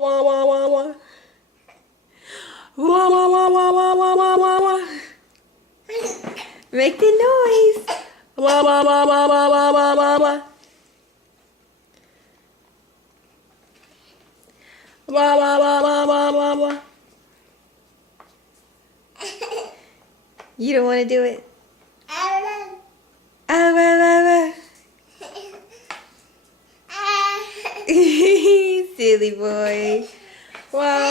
Wah, wah, wah, wah. Wah, wah, wah, wah, wah, wah, wah, wah, wah. Make the noise. Wah, wah, wah, wah, wah, wah, wah, wah, wah. Wah, wah, wah, wah, wah, wah, wah. You don't want to do it? Ah, wah, wah, wah. Silly boy. Wow.